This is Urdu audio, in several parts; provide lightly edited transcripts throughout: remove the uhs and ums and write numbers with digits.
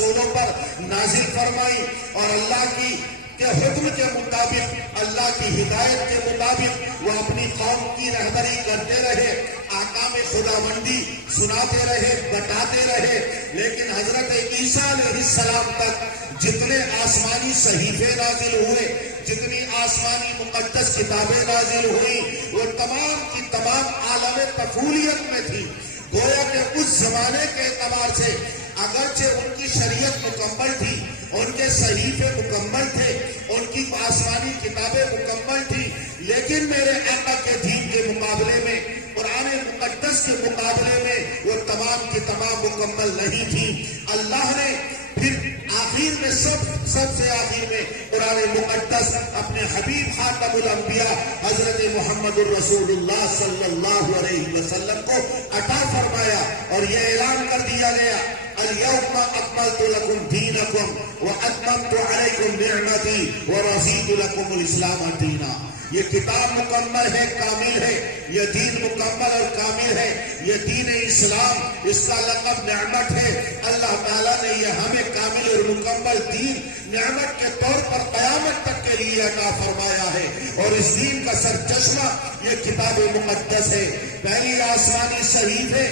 رسولوں پر نازل فرمائی اور اللہ کی کے حکم کے مطابق، اللہ کی ہدایت کے مطابق وہ اپنی قوم کی رہبری کرتے رہے، احکام خداوندی سناتے رہے، بتاتے رہے۔ لیکن حضرت عیسیٰ علیہ السلام تک جتنے آسمانی صحیفے نازل ہوئے، جتنی آسمانی مقدس کتابیں نازل ہوئی، وہ تمام کی تمام عالم طفولیت میں تھی۔ گویا کہ اس زمانے کے اعتبار سے اگرچہ ان کی شریعت مکمل تھی، ان کے صحیفے مکمل تھے، ان کی آسمانی کتابیں مکمل تھی، لیکن میرے آقا کے دین کے مقابلے میں، قرآن مقدس کے مقابلے میں وہ تمام کی تمام مکمل نہیں تھی۔ اللہ نے پھر آخر میں سب سے آخر میں قرآن مقدس اپنے حبیب خاتم الانبیاء حضرت محمد الرسول اللہ صلی اللہ علیہ وسلم کو عطا فرمایا اور یہ اعلان کر دیا گیا، اليوم اکملت لکم دینکم واتممت علیکم نعمتی ورضیت لکم الاسلام دینا۔ یہ کتاب مکمل ہے، کامل ہے، یہ دین مکمل اور کامل ہے، یہ دین اسلام، اس کا لقب نعمت ہے۔ اللہ تعالیٰ نے یہ ہمیں کامل اور مکمل دین نعمت کے طور پر قیامت تک کے لیے عطا فرمایا ہے، اور اس دین کا سرچشمہ یہ کتاب مقدس ہے۔ پہلی آسمانی صحیفے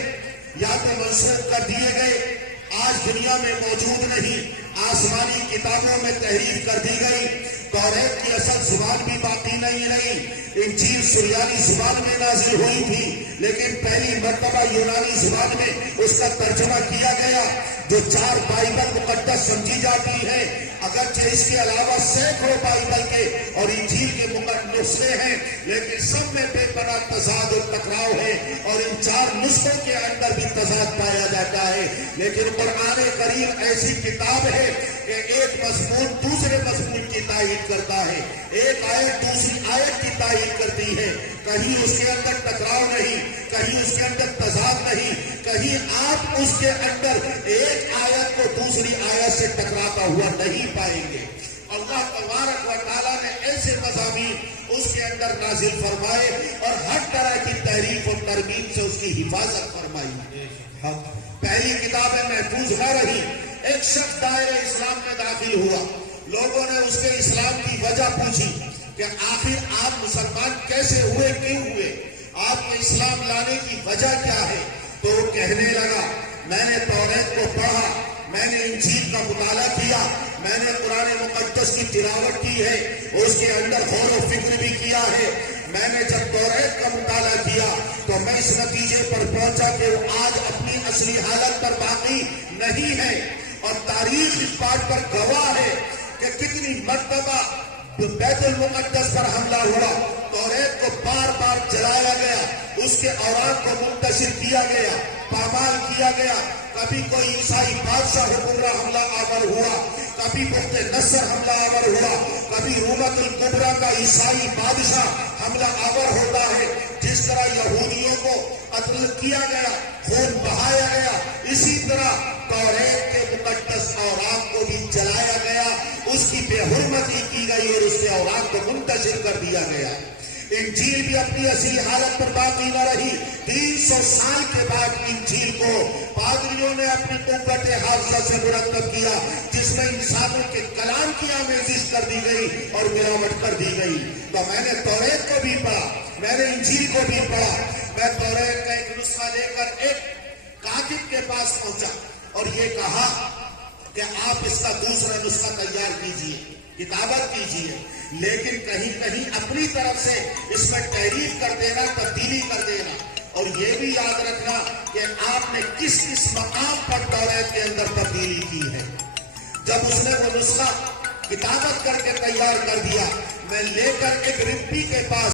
یا تو منسوخ کر دیے گئے، آج دنیا میں موجود نہیں، آسمانی کتابوں میں تحریر کر دی گئی۔ توریت کی اصل زبان بھی باقی نہیں رہی، انجیل سریانی زبان میں نازل ہوئی تھی، لیکن پہلی مرتبہ یونانی زبان میں اس کا ترجمہ کیا گیا، جو 4 بائبل مقدس سمجھی جاتی ہے۔ اگرچہ اس کے علاوہ سینکڑوں بائبل کے اور انجیل کے نسخے ہیں، لیکن سب میں بے پناہ تضاد اور ٹکراؤ ہے، اور ان 4 نسخوں کے اندر بھی تضاد پایا جاتا ہے۔ لیکن قرآن کریم ایسی کتاب ہے کہ ایک مضمون دوسرے مضمون کی تائید کرتا ہے، ایک آیت دوسری آیت کی تائید کرتی ہے، کہیں اس کے اندر ٹکراؤ نہیں، کہیں اس کے اندر تضاد نہیں، کہیں آپ اس کے اندر ایک آیت کو دوسری آیت سے ٹکراتا ہوا نہیں پائیں گے۔ اللہ تبارک و تعالیٰ نے ایسے مضامین اس کے اندر نازل فرمائے اور ہر طرح کی تحریف و ترمیم سے اس کی حفاظت فرمائی۔ پہلی کتابیں محفوظ نہ رہی، ایک شخص دائرہ اسلام میں داخل ہوا، لوگوں نے اس کے اسلام کی وجہ پوچھی کہ آخر آپ مسلمان کیسے ہوئے، کیوں ہوئے، آپ کے اسلام لانے کی وجہ کیا ہے؟ تو وہ کہنے لگا، میں نے توریت کو پڑھا، میں نے انجیل کا مطالعہ کیا، میں نے قرآن مقدس کی تلاوت کی ہے، اس کے اندر غور و فکر بھی کیا ہے۔ میں نے جب توریت کا مطالعہ کیا تو میں اس نتیجے پر پہنچا کہ وہ آج اپنی اصلی حالت پر باقی نہیں ہے، اور تاریخ اس بات پر گواہ ہے کہ کتنی مرتبہ بیت المقدس پر حملہ ہوا، توریت کو بار بار جلایا گیا، اس کے اوراق کو منتشر کیا گیا، پامال کیا گیا۔ کبھی کوئی عیسائی بادشاہ حکمراں حملہ آور ہوا، کبھی بخت نصر حملہ آور ہوا، کبھی رومت الکبریٰ کا عیسائی بادشاہ حملہ آور ہوتا ہے۔ جس طرح یہودیوں کو قتل کیا گیا، خون بہایا گیا، اسی طرح توریت کے مقدس اوراق کو بھی جلایا گیا، اس کی بے حرمتی کی گئی اور اس کے اوراق کو منتشر کر دیا گیا۔ انجیل بھی اپنی اصلی حالت پر باقی نہ رہی۔ 300 سال کے بعد انجیل کو پادریوں نے اپنی قوت حافظہ سے مرتب کیا، جس میں انسانوں کے کلام کی آمیزش کر دی گئی اور ملاوٹ کر دی گئی۔ تو میں نے توریت کو بھی پڑھا، میں نے انجیل کو بھی پڑھا۔ میں توریت کا ایک نسخہ لے کر ایک کاتب کے پاس پہنچا اور یہ کہا کہ آپ اس کا دوسرا نسخہ تیار کیجئے، کتابت کیجئے، لیکن کہیں کہیں اپنی طرف سے اس میں تحریف کر دینا، تبدیلی کر دینا، اور یہ بھی یاد رکھنا کہ آپ نے کس کس مقام پر توریت کے اندر تبدیلی کی ہے۔ جب اس نے وہ نسخہ کتابت کر کے تیار کر دیا، میں لے کر ایک ربی کے پاس